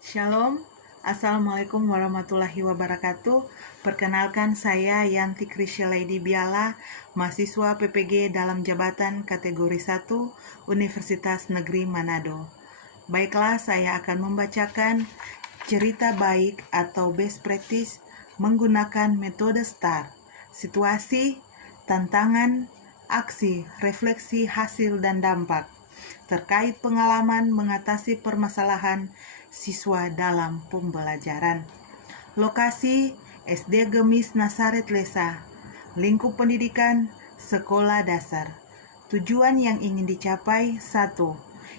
Shalom, Assalamualaikum warahmatullahi wabarakatuh. Perkenalkan saya Yanti Krisya Lady Biala, mahasiswa PPG dalam jabatan kategori 1 Universitas Negeri Manado. Baiklah, saya akan membacakan cerita baik atau best practice menggunakan metode STAR. Situasi, tantangan, aksi, refleksi, hasil, dan dampak terkait pengalaman mengatasi permasalahan siswa dalam pembelajaran. Lokasi SD Gemis Nasaret Lesa, lingkup pendidikan sekolah dasar. Tujuan yang ingin dicapai: 1.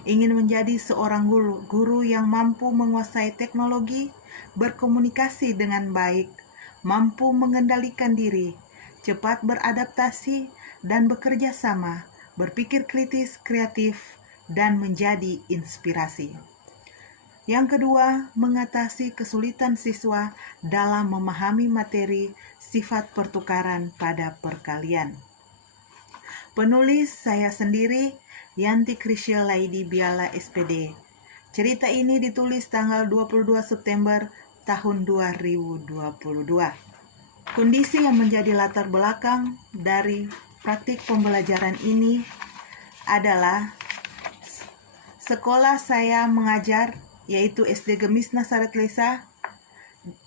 Ingin menjadi seorang guru yang mampu menguasai teknologi, berkomunikasi dengan baik, mampu mengendalikan diri, cepat beradaptasi dan bekerja sama, berpikir kritis, kreatif, dan menjadi inspirasi. Yang kedua, mengatasi kesulitan siswa dalam memahami materi sifat pertukaran pada perkalian. Penulis saya sendiri, Yanti Krisya Lady Biala SPD. Cerita ini ditulis tanggal 22 September tahun 2022. Kondisi yang menjadi latar belakang dari praktik pembelajaran ini adalah sekolah saya mengajar, yaitu SD Gemis Nasaret Lesa,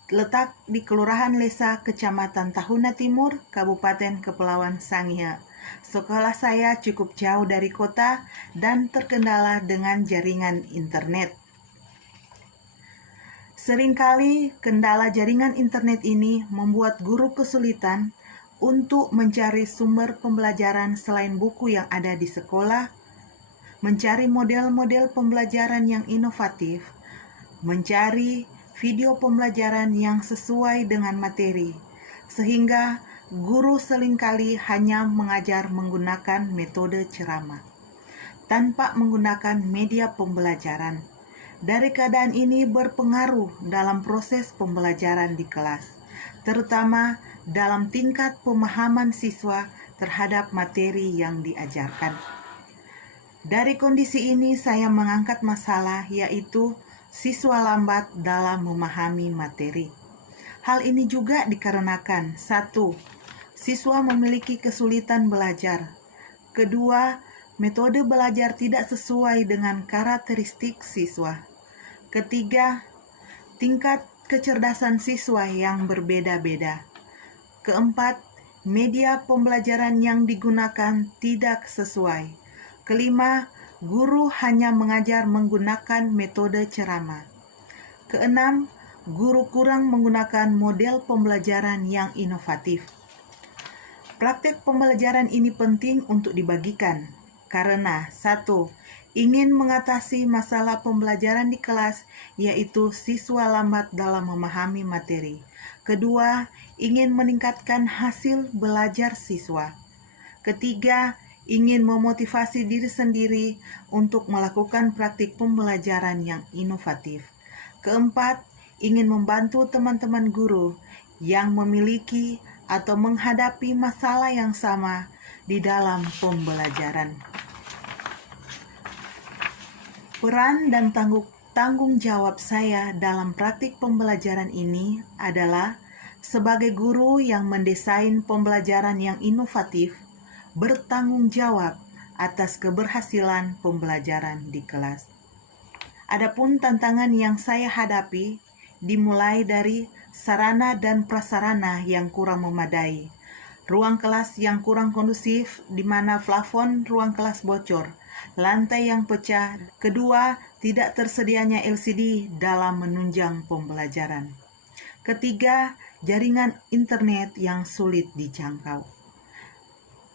letak di Kelurahan Lesa, Kecamatan Tahuna Timur, Kabupaten Kepulauan Sangihe. Sekolah saya cukup jauh dari kota dan terkendala dengan jaringan internet. Seringkali kendala jaringan internet ini membuat guru kesulitan untuk mencari sumber pembelajaran selain buku yang ada di sekolah, mencari model-model pembelajaran yang inovatif, mencari video pembelajaran yang sesuai dengan materi, sehingga guru seringkali hanya mengajar menggunakan metode ceramah, tanpa menggunakan media pembelajaran. Dari keadaan ini berpengaruh dalam proses pembelajaran di kelas, terutama dalam tingkat pemahaman siswa terhadap materi yang diajarkan. Dari kondisi ini saya mengangkat masalah, yaitu siswa lambat dalam memahami materi. Hal ini juga dikarenakan: 1. Siswa memiliki kesulitan belajar. 2. Metode belajar tidak sesuai dengan karakteristik siswa. 3. Tingkat kecerdasan siswa yang berbeda-beda. 4. Media pembelajaran yang digunakan tidak sesuai. 5. Guru hanya mengajar menggunakan metode ceramah. 6. Guru kurang menggunakan model pembelajaran yang inovatif. Praktek pembelajaran ini penting untuk dibagikan karena: 1. Ingin mengatasi masalah pembelajaran di kelas, yaitu siswa lambat dalam memahami materi. 2. Ingin meningkatkan hasil belajar siswa. 3. Ingin memotivasi diri sendiri untuk melakukan praktik pembelajaran yang inovatif. 4. Ingin membantu teman-teman guru yang memiliki atau menghadapi masalah yang sama di dalam pembelajaran. Peran dan tanggung jawab saya dalam praktik pembelajaran ini adalah sebagai guru yang mendesain pembelajaran yang inovatif, bertanggung jawab atas keberhasilan pembelajaran di kelas. Adapun tantangan yang saya hadapi dimulai dari sarana dan prasarana yang kurang memadai, ruang kelas yang kurang kondusif di mana plafon ruang kelas bocor, lantai yang pecah. 2. Tidak tersedianya LCD dalam menunjang pembelajaran. 3. Jaringan internet yang sulit dijangkau.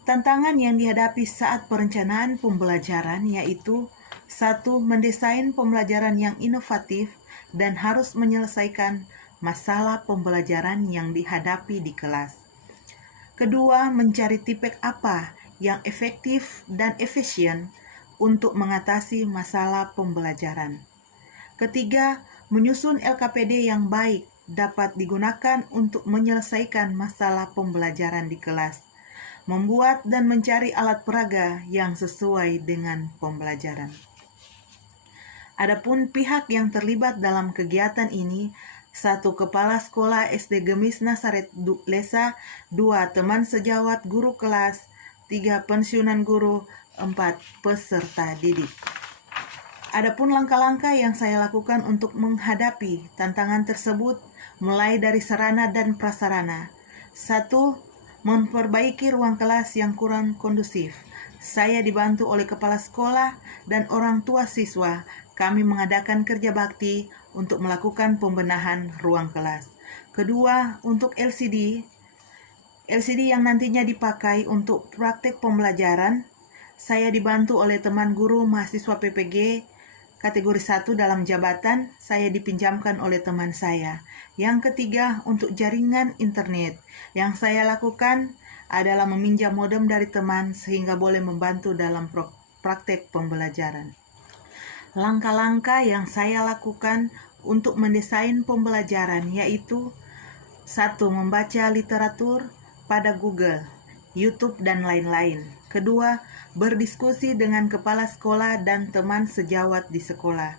Tantangan yang dihadapi saat perencanaan pembelajaran yaitu: 1. Mendesain pembelajaran yang inovatif dan harus menyelesaikan masalah pembelajaran yang dihadapi di kelas. 2. Mencari tipe apa yang efektif dan efisien untuk mengatasi masalah pembelajaran. 3. Menyusun LKPD yang baik dapat digunakan untuk menyelesaikan masalah pembelajaran di kelas. Membuat dan mencari alat peraga yang sesuai dengan pembelajaran. Adapun pihak yang terlibat dalam kegiatan ini: 1. Kepala Sekolah SD Gemis Nasaret Lesa, 2. Teman sejawat guru kelas, 3. Pensiunan guru, 4. Peserta didik. Adapun langkah-langkah yang saya lakukan untuk menghadapi tantangan tersebut mulai dari sarana dan prasarana. 1. Memperbaiki ruang kelas yang kurang kondusif. Saya dibantu oleh kepala sekolah dan orang tua siswa. Kami mengadakan kerja bakti untuk melakukan pembenahan ruang kelas. Kedua, untuk LCD yang nantinya dipakai untuk praktek pembelajaran, saya dibantu oleh teman guru mahasiswa PPG kategori 1 dalam jabatan, saya dipinjamkan oleh teman saya. Yang ketiga, untuk jaringan internet, yang saya lakukan adalah meminjam modem dari teman sehingga boleh membantu dalam praktek pembelajaran. Langkah-langkah yang saya lakukan untuk mendesain pembelajaran yaitu: 1. Membaca literatur pada Google, YouTube, dan lain-lain. Kedua, berdiskusi dengan kepala sekolah dan teman sejawat di sekolah.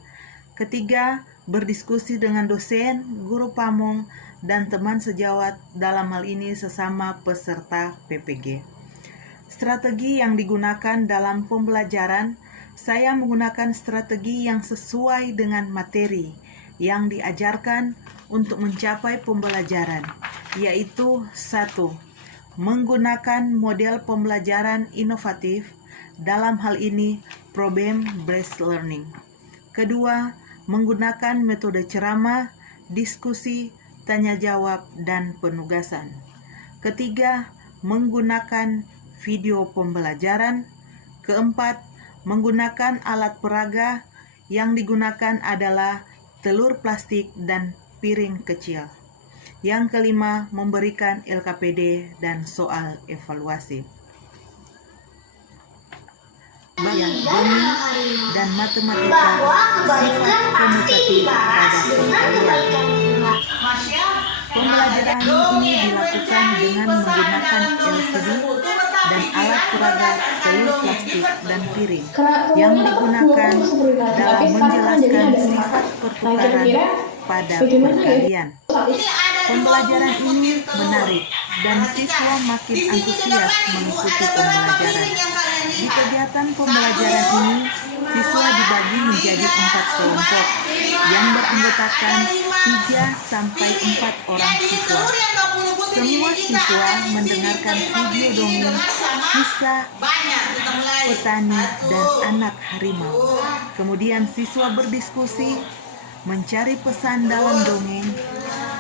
Ketiga, berdiskusi dengan dosen, guru pamong, dan teman sejawat, dalam hal ini sesama peserta PPG. Strategi yang digunakan dalam pembelajaran: saya menggunakan strategi yang sesuai dengan materi yang diajarkan untuk mencapai pembelajaran, yaitu: 1. Menggunakan model pembelajaran inovatif, dalam hal ini problem-based learning. Kedua, menggunakan metode ceramah, diskusi, tanya jawab, dan penugasan. Ketiga, menggunakan video pembelajaran. Keempat, menggunakan alat peraga, yang digunakan adalah telur plastik dan piring kecil. Yang kelima, memberikan LKPD dan soal evaluasi. Bagian dongeng dan matematika sifat komutatif pada pembelajaran. Pembelajaran ini dilakukan dengan menggunakan LCD dan alat peraga telur plastik dan piring yang digunakan dalam menjelaskan sifat pertukaran pada perkalian. Pembelajaran ini menarik dan siswa makin antusias mengikuti pembelajaran. Di kegiatan pembelajaran ini, siswa dibagi menjadi 4 kelompok yang beranggotakan 3-4 orang siswa. Semua siswa mendengarkan video dongeng, kisah petani dan anak harimau. Kemudian siswa berdiskusi, mencari pesan dalam dongeng,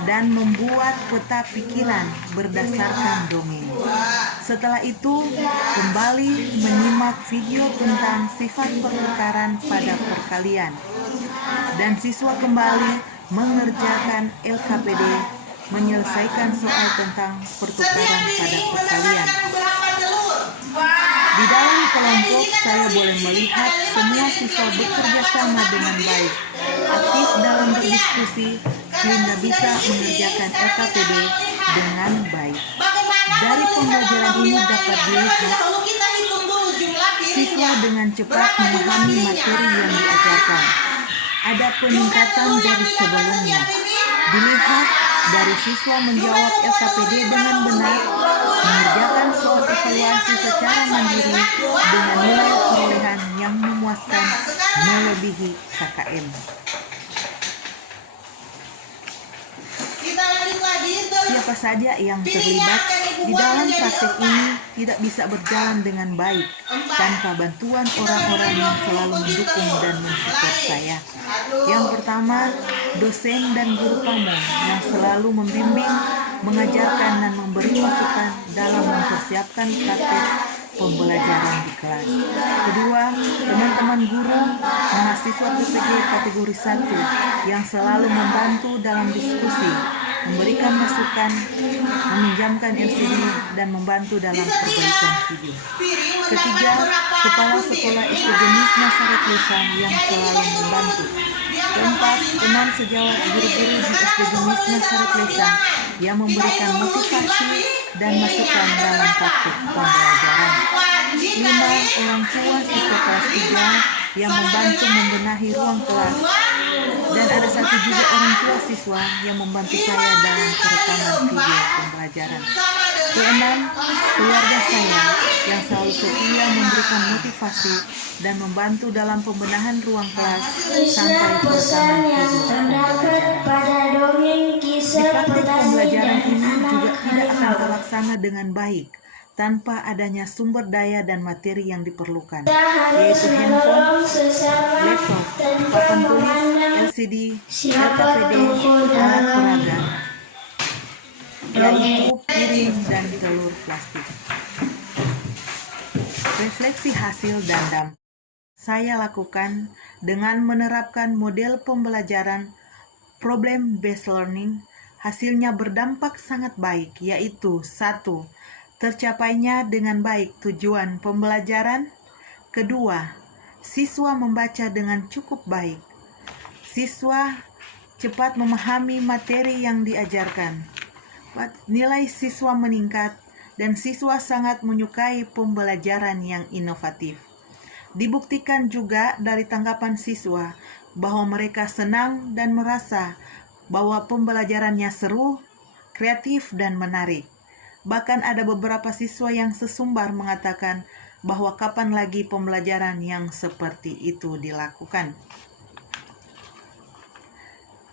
dan membuat peta pikiran berdasarkan dongeng. Setelah itu, kembali menyimak video tentang sifat pertukaran pada perkalian. Dan siswa kembali mengerjakan LKPD, menyelesaikan soal tentang pertukaran pada perkalian. Di dalam kelompok, saya boleh melihat semua siswa bekerja sama dengan baik, aktif dalam berdiskusi, sehingga bisa mengerjakan LKPD dengan baik. Dari pembelajaran ini dapat dilihat siswa dengan cepat memahami materi yang diajarkan. Ada peningkatan dari sebelumnya. Dilihat dari siswa menjawab LKPD dengan benar, mengerjakan soal evaluasi secara mandiri dengan nilai perolehan yang memuaskan melebihi KKM. Siapa saja yang terlibat di dalam praktik ini tidak bisa berjalan dengan baik tanpa bantuan orang-orang yang selalu mendukung dan mensupport saya. Yang pertama, dosen dan guru pamong yang selalu membimbing, mengajarkan dan memberi masukan dalam mempersiapkan praktik pembelajaran di kelas. Kedua, teman-teman guru mahasiswa PPG kategori 1 yang selalu membantu dalam diskusi, memberikan masukan, meminjamkan LCD, dan membantu dalam perbaikan video. Ketiga, kepala sekolah SD Gemis Nasaret Lesa yang selalu membantu. Keempat, teman sejawat guru-guru di SD Gemis Nasaret Lesa yang memberikan motivasi dan masukan dalam praktik pembelajaran. orang tua siswa kelas 3 yang membantu membenahi ruang kelas, dan ada satu juga orang tua siswa yang membantu saya dalam perekaman video pembelajaran. Keenam, keluarga saya yang selalu setia memberikan motivasi dan membantu dalam pembenahan ruang kelas sampai perekaman video pembelajaran. Di praktik pembelajaran ini juga tidak akan terlaksana dengan baik tanpa adanya sumber daya dan materi yang diperlukan, yaitu handphone, laptop, papan tulis, LCD, LKPD, alat peraga, yaitu piring dan telur plastik. Refleksi hasil dan dampak saya lakukan dengan menerapkan model pembelajaran problem-based learning. Hasilnya berdampak sangat baik, yaitu 1. Tercapainya dengan baik tujuan pembelajaran. 2. Siswa membaca dengan cukup baik. Siswa cepat memahami materi yang diajarkan. Nilai siswa meningkat dan siswa sangat menyukai pembelajaran yang inovatif. Dibuktikan juga dari tanggapan siswa bahwa mereka senang dan merasa bahwa pembelajarannya seru, kreatif, dan menarik. Bahkan ada beberapa siswa yang sesumbar mengatakan bahwa kapan lagi pembelajaran yang seperti itu dilakukan.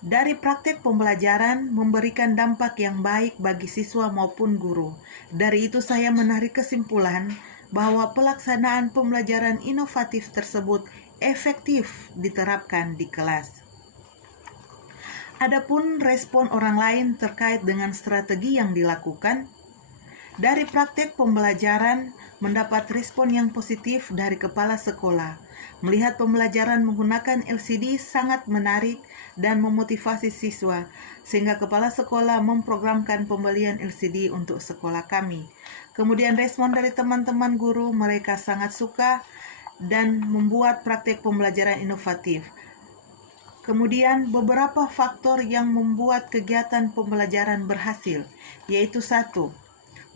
Dari praktek pembelajaran memberikan dampak yang baik bagi siswa maupun guru. Dari itu saya menarik kesimpulan bahwa pelaksanaan pembelajaran inovatif tersebut efektif diterapkan di kelas. Adapun respon orang lain terkait dengan strategi yang dilakukan, dari praktek pembelajaran mendapat respon yang positif dari kepala sekolah. Melihat pembelajaran menggunakan LCD sangat menarik dan memotivasi siswa, sehingga kepala sekolah memprogramkan pembelian LCD untuk sekolah kami. Kemudian respon dari teman-teman guru, mereka sangat suka dan membuat praktek pembelajaran inovatif. Kemudian beberapa faktor yang membuat kegiatan pembelajaran berhasil, yaitu 1.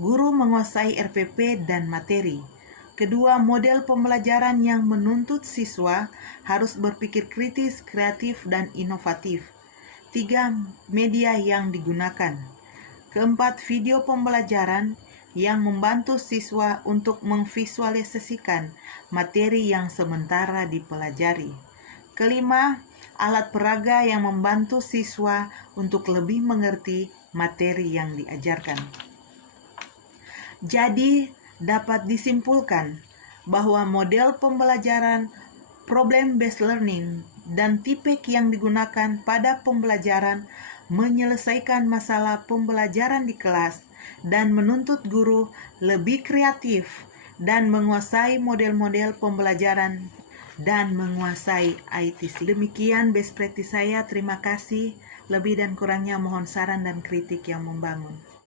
Guru menguasai RPP dan materi. 2. Model pembelajaran yang menuntut siswa harus berpikir kritis, kreatif, dan inovatif. 3. Media yang digunakan. 4. Video pembelajaran yang membantu siswa untuk memvisualisasikan materi yang sementara dipelajari. 5. Alat peraga yang membantu siswa untuk lebih mengerti materi yang diajarkan. Jadi, dapat disimpulkan bahwa model pembelajaran problem-based learning dan TPEC yang digunakan pada pembelajaran menyelesaikan masalah pembelajaran di kelas dan menuntut guru lebih kreatif dan menguasai model-model pembelajaran dan menguasai ITC. Demikian best practice saya. Terima kasih. Lebih dan kurangnya mohon saran dan kritik yang membangun.